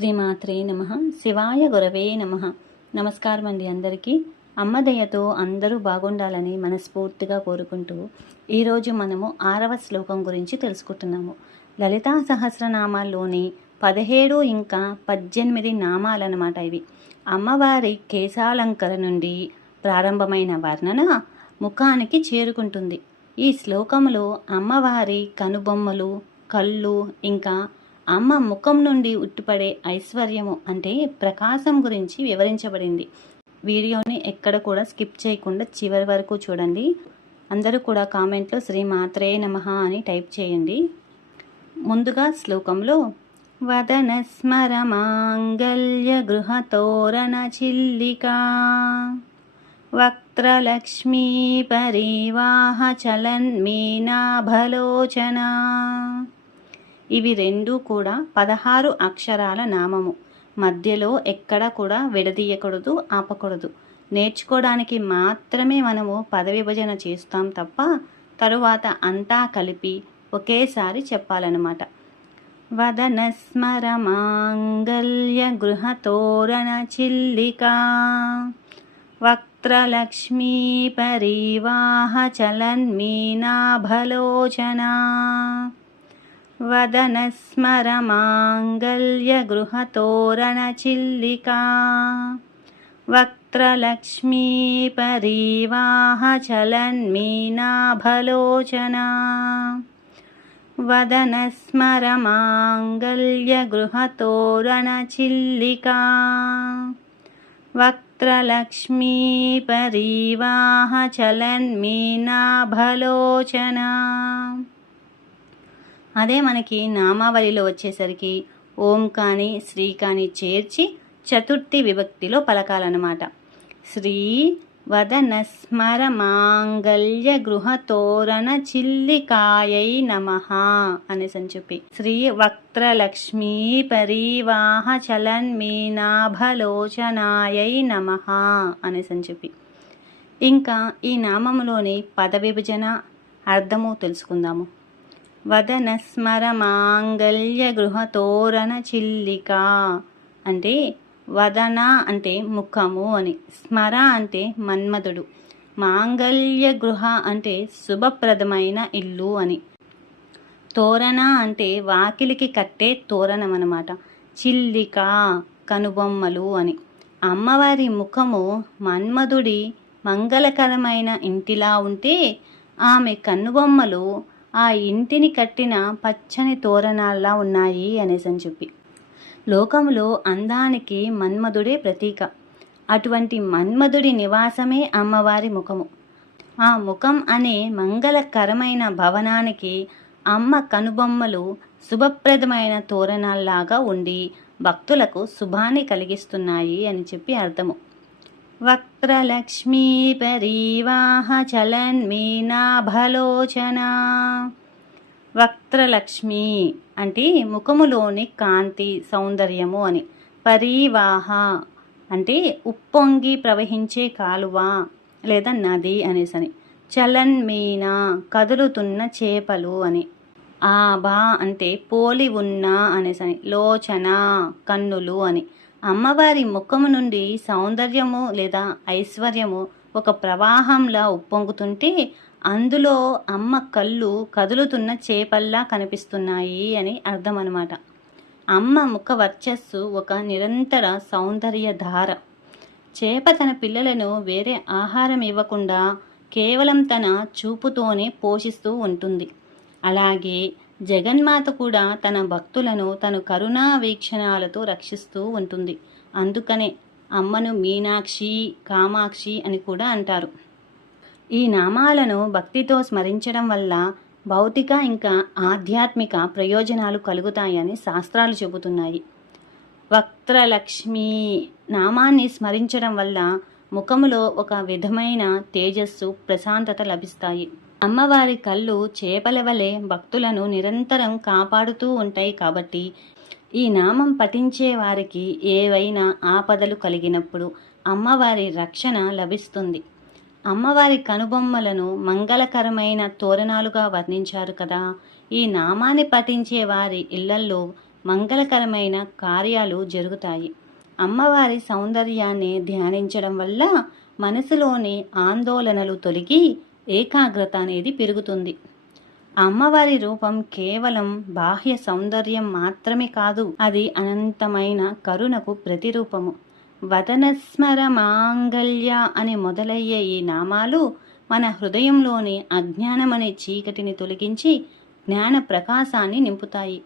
శ్రీమాత్రే నమః. శివాయ గురవే నమః. నమస్కారం అండి అందరికీ. అమ్మ దయతో అందరూ బాగుండాలని మనస్ఫూర్తిగా కోరుకుంటూ ఈరోజు మనము 6వ శ్లోకం గురించి తెలుసుకుంటున్నాము. లలితా సహస్రనామాల్లోని 17 ఇంకా 18 నామాలన్నమాట ఇవి. అమ్మవారి కేశాలంకర నుండి ప్రారంభమైన వర్ణన ముఖానికి చేరుకుంటుంది. ఈ శ్లోకంలో అమ్మవారి కనుబొమ్మలు, కళ్ళు ఇంకా అమ్మ ముఖం నుండి ఉట్టిపడే ఐశ్వర్యము అంటే ప్రకాశం గురించి వివరించబడింది. వీడియోని ఎక్కడ కూడా స్కిప్ చేయకుండా చివరి వరకు చూడండి. అందరూ కూడా కామెంట్లో శ్రీమాత్రే నమః అని టైప్ చేయండి. ముందుగా శ్లోకంలో వదన స్మర మాంగళ్య గృహతోరణ చిల్లికా వక్త్రలక్ష్మీ పరివాహ చలన్మీనాభలోచన. ఇవి రెండూ కూడా 16 అక్షరాల నామము. మధ్యలో ఎక్కడ కూడా విడదీయకూడదు, ఆపకూడదు. నేర్చుకోవడానికి మాత్రమే మనము పద విభజన చేస్తాం తప్ప తరువాత అంతా కలిపి ఒకేసారి చెప్పాలన్నమాట. వదన స్మర మాంగళ్య గృహతోరణ చిల్లికా వక్త్రలక్ష్మీ పరివాహ చలన్మీనాభలోచన. వదన స్మర మాంగళ్య గృహతోరణ చిల్లికా వక్త్రలక్ష్మీ పరివాహ చలన్మీనాభలోచన. వదన స్మర మాంగళ్య గృహతోరణ చిల్లికా వక్త్రలక్ష్మీ పరివాహ చలన్మీనాభలోచన. అదే మనకి నామావళిలో వచ్చేసరికి ఓం కానీ శ్రీ కానీ చేర్చి చతుర్థి విభక్తిలో పలకాలన్నమాట. శ్రీ వదన స్మర మాంగళ్య గృహతోరణ చిల్లికాయై నమః అనేసి చెప్పి శ్రీ వక్త్రలక్ష్మీ పరివాహ చలన్మీనాభలోచనాయై నమః అనేసి చెప్పి ఇంకా ఈ నామములోని పద విభజన అర్థము తెలుసుకుందాము. వదన స్మర మాంగళ్య గృహతోరణ చిల్లికా అంటే వదన అంటే ముఖము అని, స్మర అంటే మన్మధుడు, మాంగళ్య గృహ అంటే శుభప్రదమైన ఇల్లు అని, తోరణ అంటే వాకిలికి కట్టే తోరణం అన్నమాట, చిల్లిక కనుబొమ్మలు అని. అమ్మవారి ముఖము మన్మధుడి మంగళకరమైన ఇంటిలా ఉంటే ఆమె కనుబొమ్మలు ఆ ఇంటిని కట్టిన పచ్చని తోరణాల్లా ఉన్నాయి అనేసి చెప్పి లోకంలో అందానికి మన్మధుడే ప్రతీక. అటువంటి మన్మధుడి నివాసమే అమ్మవారి ముఖము. ఆ ముఖం అనే మంగళకరమైన భవనానికి అమ్మ కనుబొమ్మలు శుభప్రదమైన తోరణాల్లాగా ఉండి భక్తులకు శుభాన్ని కలిగిస్తున్నాయి అని చెప్పి అర్థము. వక్త్రలక్ష్మీ పరివాహ చలన్మీనాభలోచన. వక్త్రలక్ష్మి అంటే ముఖములోని కాంతి సౌందర్యము అని, పరివాహ అంటే ఉప్పొంగి ప్రవహించే కాలువ లేదా నది అనేసని, చలన్మీన కదులుతున్న చేపలు అని, ఆభా అంటే పోలి ఉన్న అనేసని, లోచన కన్నులు అని. అమ్మవారి ముఖము నుండి సౌందర్యము లేదా ఐశ్వర్యము ఒక ప్రవాహంలా ఉప్పొంగుతుంటే అందులో అమ్మ కళ్ళు కదులుతున్న చేపల్లా కనిపిస్తున్నాయి అని అర్థం అన్నమాట. అమ్మ ముఖ వర్చస్సు ఒక నిరంతర సౌందర్య ధార. చేప తన పిల్లలను వేరే ఆహారం ఇవ్వకుండా కేవలం తన చూపుతోనే పోషిస్తూ ఉంటుంది. అలాగే జగన్మాత కూడా తన భక్తులను తన కరుణా వీక్షణాలతో రక్షిస్తూ ఉంటుంది. అందుకనే అమ్మను మీనాక్షి, కామాక్షి అని కూడా అంటారు. ఈ నామాలను భక్తితో స్మరించడం వల్ల భౌతిక ఇంకా ఆధ్యాత్మిక ప్రయోజనాలు కలుగుతాయని శాస్త్రాలు చెబుతున్నాయి. వక్త్రలక్ష్మి నామాన్ని స్మరించడం వల్ల ముఖములో ఒక విధమైన తేజస్సు, ప్రశాంతత లభిస్తాయి. అమ్మవారి కళ్ళు చేపల వలె భక్తులను నిరంతరం కాపాడుతూ ఉంటాయి కాబట్టి ఈ నామం పఠించే వారికి ఏవైనా ఆపదలు కలిగినప్పుడు అమ్మవారి రక్షణ లభిస్తుంది. అమ్మవారి కనుబొమ్మలను మంగళకరమైన తోరణాలుగా వర్ణించారు కదా. ఈ నామాన్ని పఠించే వారి ఇళ్లల్లో మంగళకరమైన కార్యాలు జరుగుతాయి. అమ్మవారి సౌందర్యాన్ని ధ్యానించడం వల్ల మనసులోని ఆందోళనలు తొలగి ఏకాగ్రత అనేది పెరుగుతుంది. అమ్మవారి రూపం కేవలం బాహ్య సౌందర్యం మాత్రమే కాదు, అది అనంతమైన కరుణకు ప్రతిరూపము. వదనస్మర మాంగళ్య అని మొదలయ్యే ఈ నామాలు మన హృదయంలోని అజ్ఞానమనే చీకటిని తొలగించి జ్ఞాన ప్రకాశాన్ని నింపుతాయి.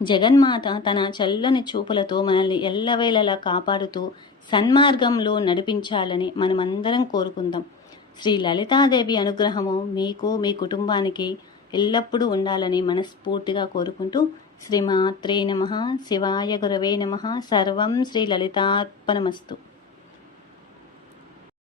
జగన్మాత తన చల్లని చూపులతో మనల్ని ఎల్లవేళలా కాపాడుతూ సన్మార్గంలో నడిపించాలని మనమందరం కోరుకుందాం. శ్రీ లలితాదేవి అనుగ్రహము మీకు, మీ కుటుంబానికి ఎల్లప్పుడూ ఉండాలని మనస్ఫూర్తిగా కోరుకుంటూ శ్రీమాత్రే నమః. శివాయ గురవే నమః. సర్వం శ్రీ లలితార్పణమస్తు.